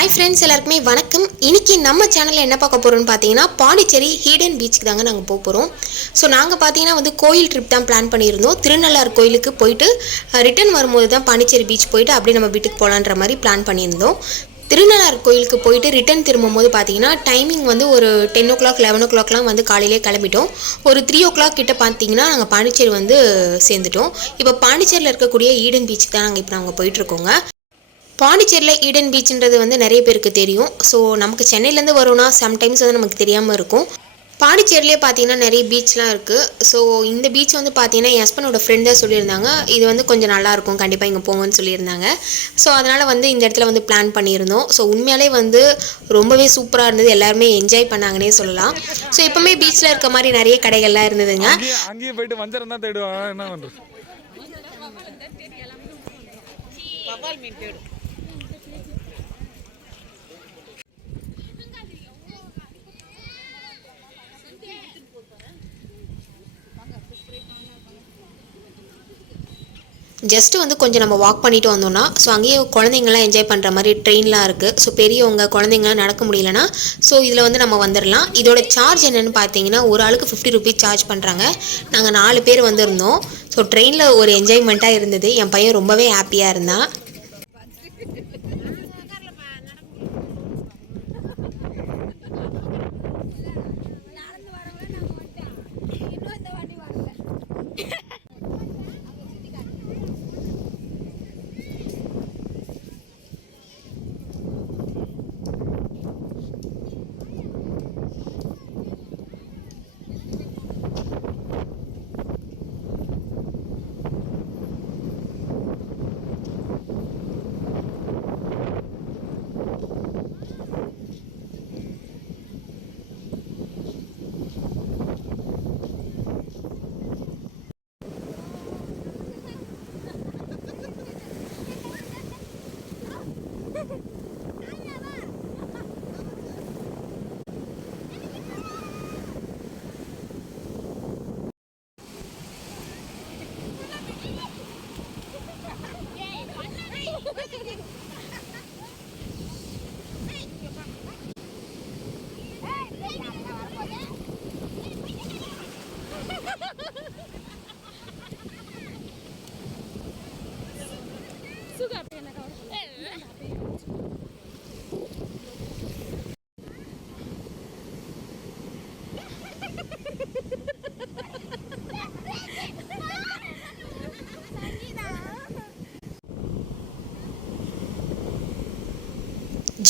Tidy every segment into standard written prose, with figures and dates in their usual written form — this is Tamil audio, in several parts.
ஹாய் ஃப்ரெண்ட்ஸ், எல்லாருக்குமே வணக்கம். இன்றைக்கி நம்ம சேனலில் என்ன பார்க்க போகிறோம்னு பார்த்தீங்கன்னா பாண்டிச்சேரி ஹீடன் பீச்சுக்கு தாங்க நாங்கள் போகிறோம். ஸோ நாங்கள் பார்த்தீங்கன்னா கோயில் ட்ரிப் தான் பிளான் பண்ணியிருந்தோம். திருநள்ளாறு கோயிலுக்கு போயிட்டு ரிட்டர்ன் வரும்போது தான் பாண்டிச்சேரி பீச் போயிட்டு அப்படியே நம்ம வீட்டுக்கு போகலான்ற மாதிரி பிளான் பண்ணியிருந்தோம். திருநள்ளாறு கோயிலுக்கு போயிட்டு ரிட்டர்ன் திரும்பும்போது பார்த்தீங்கன்னா டைமிங் ஒரு 10 o'clock 11 o'clockலாம் காலையிலே கிளம்பிட்டோம். ஒரு 3 o'clock கிட்ட பார்த்தீங்கன்னா நாங்கள் பாண்டிச்சேரி சேர்ந்துட்டோம். இப்போ பாண்டிச்சேரியில் இருக்கக்கூடிய ஈடன் பீச்சுக்கு தான் நாங்கள் போயிட்டுருக்கோங்க. பாண்டிச்சேரியில் ஈடன் பீச்சுன்றது நிறைய பேருக்கு தெரியும். ஸோ நமக்கு சென்னையிலேருந்து வரோன்னா சம்டைம்ஸ் நமக்கு தெரியாமல் இருக்கும். பாண்டிச்சேரியிலே பார்த்தீங்கன்னா நிறைய பீச்லாம் இருக்குது. ஸோ இந்த பீச் பார்த்தீங்கன்னா என் ஹஸ்பண்டோட ஃப்ரெண்ட் தான் சொல்லியிருந்தாங்க, இது கொஞ்சம் நல்லாயிருக்கும், கண்டிப்பாக இங்கே போங்கன்னு சொல்லியிருந்தாங்க. ஸோ அதனால் இந்த இடத்துல பிளான் பண்ணியிருந்தோம். ஸோ உண்மையாலே ரொம்பவே சூப்பராக இருந்தது, எல்லாருமே என்ஜாய் பண்ணாங்கன்னே சொல்லலாம். ஸோ எப்போவுமே பீச்சில் இருக்க மாதிரி நிறைய கடைகள்லாம் இருந்ததுங்க. அங்கேயே போயிட்டு வஞ்சரம் தான் தேடுவாங்க, என்ன பண்ணுறது. ஜஸ்ட்டு கொஞ்சம் நம்ம வாக் பண்ணிட்டு வந்தோம்னா ஸோ அங்கேயே குழந்தைங்கள்லாம் என்ஜாய் பண்ணுற மாதிரி ட்ரெயின்லாம் இருக்குது. ஸோ பெரியவங்க குழந்தைங்களாம் நடக்க முடியலன்னா ஸோ இதில் நம்ம வந்துடலாம். இதோட சார்ஜ் என்னென்னு பார்த்தீங்கன்னா ஒரு ஆளுக்கு 50 rupees சார்ஜ் பண்ணுறாங்க. நாங்கள் 4 பேர் வந்திருந்தோம். ஸோ ட்ரெயினில் ஒரு என்ஜாய்மெண்ட்டாக இருந்தது. என் பையன் ரொம்பவே ஹாப்பியாக இருந்தான்.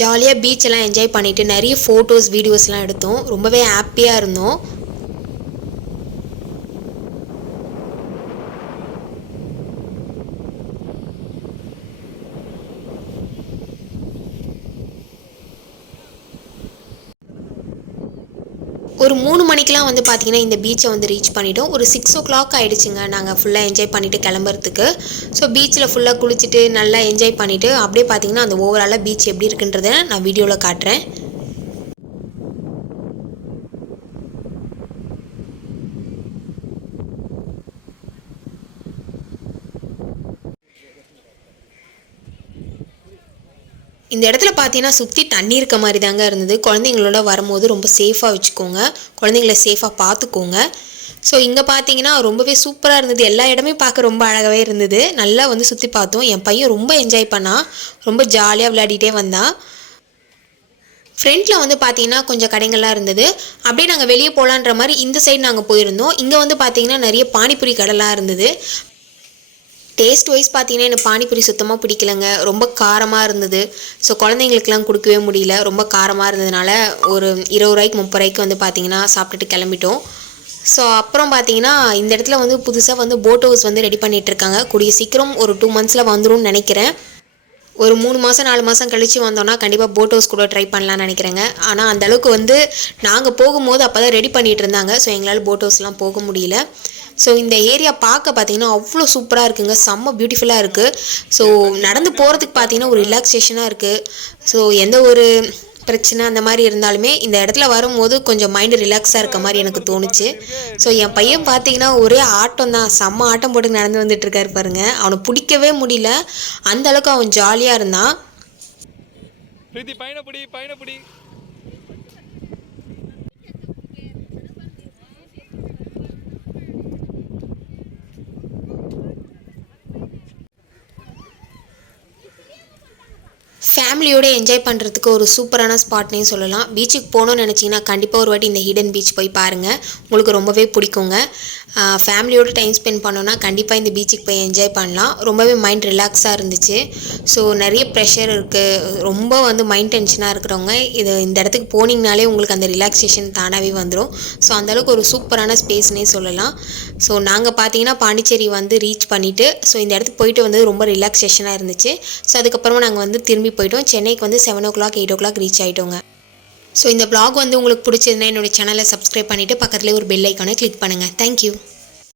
ஜாலியாக பீச்செல்லாம் என்ஜாய் பண்ணிவிட்டு நிறைய ஃபோட்டோஸ் வீடியோஸ்லாம் எடுத்தோம். ரொம்பவே ஹாப்பியாக இருந்தோம். ஒரு 3 மணிக்கெலாம் பார்த்தீங்கன்னா இந்த பீச்சை ரீச் பண்ணிட்டோம். ஒரு 6 o'clock ஆகிடுச்சுங்க நாங்கள் ஃபுல்லாக என்ஜாய் பண்ணிவிட்டு கிளம்புறதுக்கு. ஸோ பீச்சில் ஃபுல்லாக குளிச்சுட்டு நல்லா என்ஜாய் பண்ணிவிட்டு அப்படியே பார்த்தீங்கன்னா அந்த ஓவராலாக பீச் எப்படி இருக்குன்றதை நான் வீடியோவில் காட்டுறேன். இந்த இடத்துல பார்த்தீங்கன்னா சுற்றி தண்ணி இருக்க மாதிரி தாங்க இருந்தது. குழந்தைங்களோட வரும்போது ரொம்ப சேஃபாக வச்சுக்கோங்க, குழந்தைங்கள சேஃபாக பார்த்துக்கோங்க. ஸோ இங்கே பார்த்தீங்கன்னா ரொம்பவே சூப்பராக இருந்தது. எல்லா இடமே பார்க்க ரொம்ப அழகாகவே இருந்தது. நல்லா சுற்றி பார்த்தோம். என் பையன் ரொம்ப என்ஜாய் பண்ணான், ரொம்ப ஜாலியாக விளையாடிட்டே வந்தான். ஃப்ரண்ட்டில் பார்த்தீங்கன்னா கொஞ்சம் கடைகள்லாம் இருந்தது. அப்படியே நாங்கள் வெளியே போகலான்ற மாதிரி இந்த சைடு நாங்கள் போயிருந்தோம். இங்கே பார்த்தீங்கன்னா நிறைய பானிபூரி கடைலாம் இருந்தது. டேஸ்ட் வைஸ் பார்த்தீங்கன்னா எனக்கு பானிபூரி சுத்தமாக பிடிக்கலங்க, ரொம்ப காரமாக இருந்தது. ஸோ குழந்தைங்களுக்குலாம் கொடுக்கவே முடியல, ரொம்ப காரமாக இருந்ததுனால ஒரு 20 ரூபாய்க்கு 30 ரூபாய்க்கு பார்த்தீங்கன்னா சாப்பிட்டுட்டு கிளம்பிட்டோம். ஸோ அப்புறம் பார்த்தீங்கன்னா இந்த இடத்துல புதுசாக போட் ஹவுஸ் ரெடி பண்ணிகிட்ருக்காங்க. கூடிய சீக்கிரம் ஒரு 2 monthsல வந்துடும் நினைக்கிறேன். ஒரு 3 மாதம் 4 மாதம் கழித்து வந்தோன்னா கண்டிப்பாக போட் ஹவுஸ் கூட ட்ரை பண்ணலான்னு நினைக்கிறேங்க. ஆனால் அந்தளவுக்கு நாங்கள் போகும்போது அப்போ தான் ரெடி பண்ணிகிட்டு இருந்தாங்க. ஸோ எங்களால் போட் ஹவுஸ்லாம் போக முடியல. ஸோ இந்த ஏரியா பார்க்க பார்த்தீங்கன்னா அவ்வளோ சூப்பராக இருக்குங்க, செம்ம பியூட்டிஃபுல்லாக இருக்குது. ஸோ நடந்து போகிறதுக்கு பார்த்தீங்கன்னா ஒரு ரிலாக்ஸேஷனாக இருக்குது. ஸோ எந்த ஒரு பிரச்சனை அந்த மாதிரி இருந்தாலுமே இந்த இடத்துல வரும்போது கொஞ்சம் மைண்டு ரிலாக்ஸாக இருக்க மாதிரி எனக்கு தோணுச்சு. ஸோ என் பையன் பார்த்தீங்கன்னா ஒரே ஆட்டம் தான், செம்ம ஆட்டம் போட்டு நடந்து வந்துட்டுருக்காரு பாருங்கள். அவனை பிடிக்கவே முடியல, அந்தளவுக்கு அவன் ஜாலியாக இருந்தான். பிரீத்தி பையனை பிடி ஃபேமிலியோடு என்ஜாய் பண்ணுறதுக்கு ஒரு சூப்பரான ஸ்பாட்னே சொல்லலாம். பீச்சுக்கு போகணுன்னு நினச்சிங்கன்னா கண்டிப்பாக ஒரு வாட்டி இந்த ஹிடன் பீச் போய் பாருங்கள், உங்களுக்கு ரொம்பவே பிடிக்குங்க. ஃபேமிலியோடு டைம் ஸ்பெண்ட் பண்ணோன்னா கண்டிப்பாக இந்த பீச்சுக்கு போய் என்ஜாய் பண்ணலாம். ரொம்பவே மைண்ட் ரிலாக்ஸாக இருந்துச்சு. ஸோ நிறைய ப்ரெஷர் இருக்குது, ரொம்ப வந்து மைண்ட் டென்ஷனாக இருக்கிறவங்க இந்த இடத்துக்கு போனீங்கனாலே உங்களுக்கு அந்த ரிலாக்ஸேஷன் தானாகவே வந்துடும். ஸோ அந்தளவுக்கு ஒரு சூப்பரான ஸ்பேஸ்னே சொல்லலாம். ஸோ நாங்கள் பார்த்தீங்கன்னா பாண்டிச்சேரி வந்து ரீச் பண்ணிவிட்டு ஸோ இந்த இடத்துக்கு போயிட்டு வந்து ரொம்ப ரிலாக்ஸேஷனாக இருந்துச்சு. ஸோ அதுக்கப்புறமா நாங்கள் வந்து திரும்பி போயிட்டோம். சென்னைக்கு வந்து 7 o'clock 8 o'clock ரீச் ஆகிட்டோங்க. ஸோ இந்த vlog வந்து உங்களுக்கு பிடிச்சதுன்னா என்னோடய சேனலை சப்ஸ்கிரைப் பண்ணிவிட்டு பக்கத்துலேயே ஒரு பெல் ஐக்கானை கிளிக் பண்ணுங்கள். தேங்க்யூ.